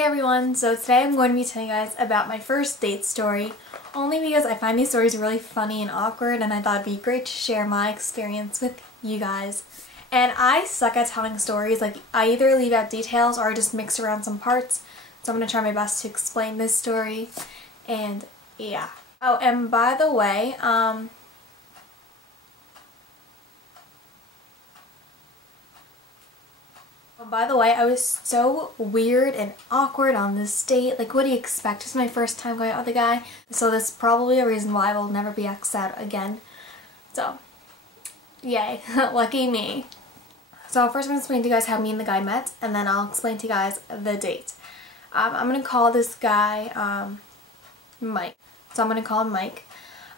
Hey everyone, so today I'm going to be telling you guys about my first date story, only because I find these stories really funny and awkward and I thought it'd be great to share my experience with you guys. And I suck at telling stories, like I either leave out details or I just mix around some parts, so I'm going to try my best to explain this story, and yeah. Oh, and by the way, I was so weird and awkward on this date. Like, what do you expect? It's my first time going out with a guy, so that's probably a reason why I will never be asked out again. So, yay. Lucky me. So first I'm going to explain to you guys how me and the guy met, and then I'll explain to you guys the date. I'm going to call this guy Mike. So I'm going to call him Mike.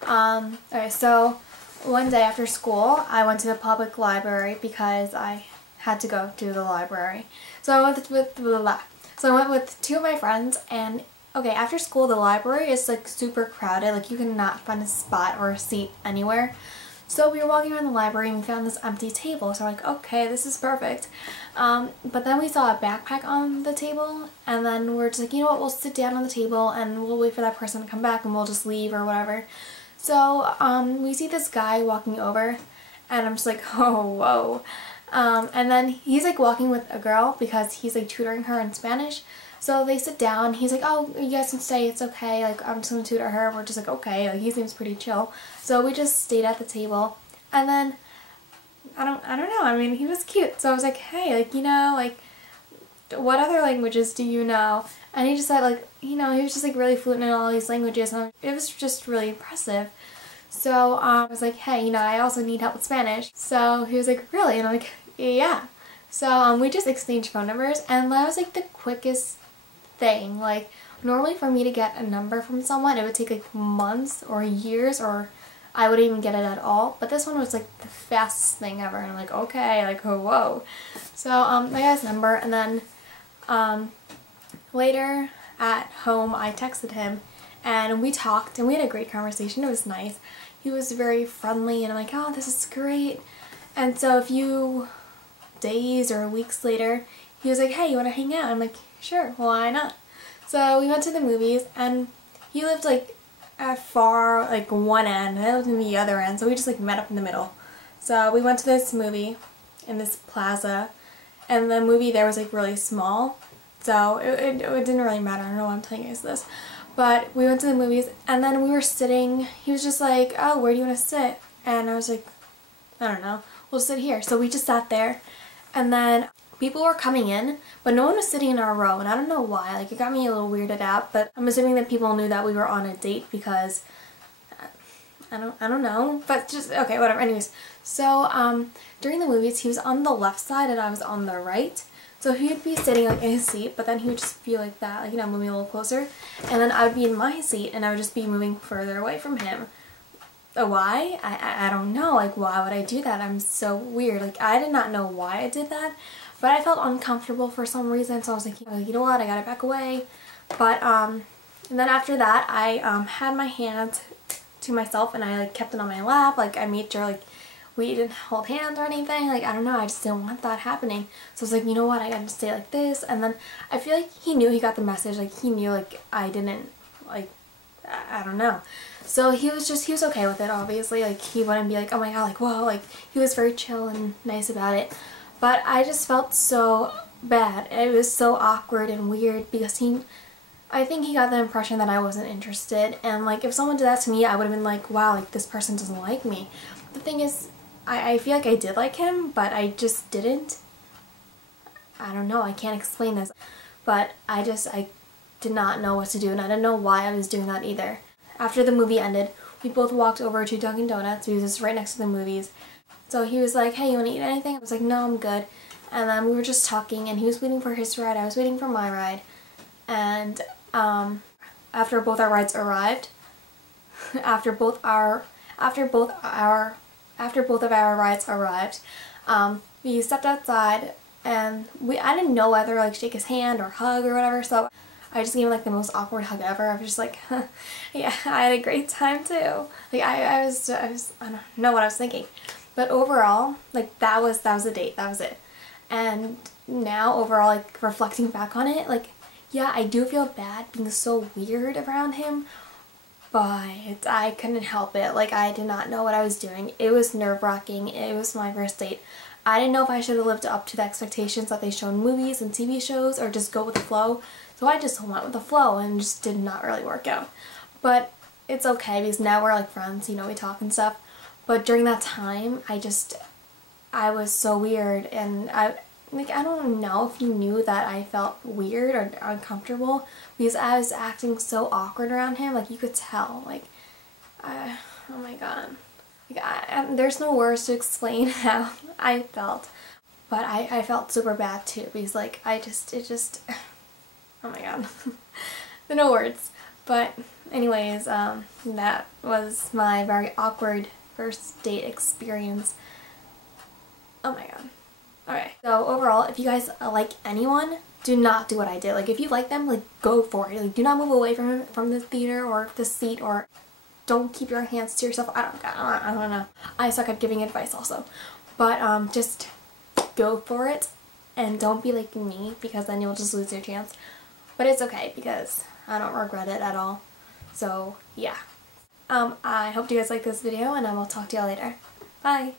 Alright, so one day after school I went to the public library because I had to go to the library. So I went with two of my friends, and okay, after school the library is like super crowded, like you cannot find a spot or a seat anywhere. So we were walking around the library and we found this empty table, so we're like, okay, this is perfect. But then we saw a backpack on the table, and then we're just like, you know what, we'll sit down on the table and we'll wait for that person to come back and we'll just leave or whatever. So we see this guy walking over, and I'm just like, oh, whoa. And then he's like walking with a girl because he's like tutoring her in Spanish. So they sit down, he's like, oh, you guys can stay, it's okay, like I'm just gonna tutor her. We're just like, okay, like he seems pretty chill. So we just stayed at the table, and then I don't know, I mean, he was cute. So I was like, hey, like, you know, like what other languages do you know? And he just said, like, you know, he was just like really fluent in all these languages, and it was just really impressive. So I was like, hey, you know, I also need help with Spanish. So he was like, really? And I'm like, yeah. So we just exchanged phone numbers, and that was like the quickest thing. Like normally for me to get a number from someone it would take like months or years, or I wouldn't even get it at all, but this one was like the fastest thing ever, and I'm like, okay, like, oh, whoa. So I got his number, and then later at home I texted him and we talked and we had a great conversation. It was nice. He was very friendly, and I'm like, oh, this is great. And so a few days or weeks later he was like, hey, you want to hang out? I'm like, sure, why not? So we went to the movies, and he lived like at far, like one end, and I lived in the other end, so we just like met up in the middle. So we went to this movie in this plaza, and the movie there was like really small, so it didn't really matter. I don't know why I'm telling you guys this, but we went to the movies, and then we were sitting, he was just like, oh, where do you want to sit? And I was like, I don't know, we'll sit here. So we just sat there, and then people were coming in, but no one was sitting in our row, and I don't know why. Like, it got me a little weirded out, but I'm assuming that people knew that we were on a date because I don't know, but just, okay, whatever. Anyways, so during the movies he was on the left side and I was on the right. So he would be sitting like in his seat, but then he would just be like that, like, you know, moving a little closer, and then I would be in my seat and I would just be moving further away from him. Why? I don't know. Like, why would I do that? I'm so weird. Like, I did not know why I did that, but I felt uncomfortable for some reason, so I was like, you know what, I gotta back away. But and then after that I had my hand to myself and I like kept it on my lap. Like, I made sure like we didn't hold hands or anything. Like, I don't know, I just didn't want that happening. So I was like, you know what, I gotta stay like this. And then I feel like he knew, he got the message. Like, he knew like I didn't, like, I don't know. So he was okay with it, obviously. Like, he wouldn't be like, oh my god, like, whoa. Like, he was very chill and nice about it. But I just felt so bad. It was so awkward and weird because I think he got the impression that I wasn't interested, and like if someone did that to me I would have been like, wow, like this person doesn't like me. The thing is, I feel like I did like him, but I just didn't. I don't know, I can't explain this. But I did not know what to do, and I didn't know why I was doing that either. After the movie ended, we both walked over to Dunkin' Donuts because it's right next to the movies. So he was like, hey, you want to eat anything? I was like, no, I'm good. And then we were just talking, and he was waiting for his ride, I was waiting for my ride. And after both our rides arrived, after both of our rides arrived, we stepped outside, and I didn't know whether like shake his hand or hug or whatever, so I just gave him like the most awkward hug ever. I was just like, yeah, I had a great time too. Like, I don't know what I was thinking. But overall, like, that was the date, that was it. And now overall, like, reflecting back on it, like, yeah, I do feel bad being so weird around him, but I couldn't help it. Like, I did not know what I was doing. It was nerve-wracking. It was my first date. I didn't know if I should have lived up to the expectations that they show in movies and TV shows or just go with the flow. So I just went with the flow and just did not really work out. But it's okay because now we're like friends, you know, we talk and stuff. But during that time, I was so weird, and I don't know if you knew that I felt weird or uncomfortable because I was acting so awkward around him. Like, you could tell. Like, oh my god. Like, there's no words to explain how I felt. But I felt super bad too because, like, it just, oh my god. No words. But anyways, that was my very awkward first date experience. Oh my god. Okay, so overall, if you guys like anyone, do not do what I did. Like, if you like them, like, go for it. Like, do not move away from the theater or the seat, or don't keep your hands to yourself. I don't know. I suck at giving advice also. But just go for it and don't be like me, because then you'll just lose your chance. But it's okay because I don't regret it at all. So yeah. I hope you guys like this video, and I will talk to y'all later. Bye!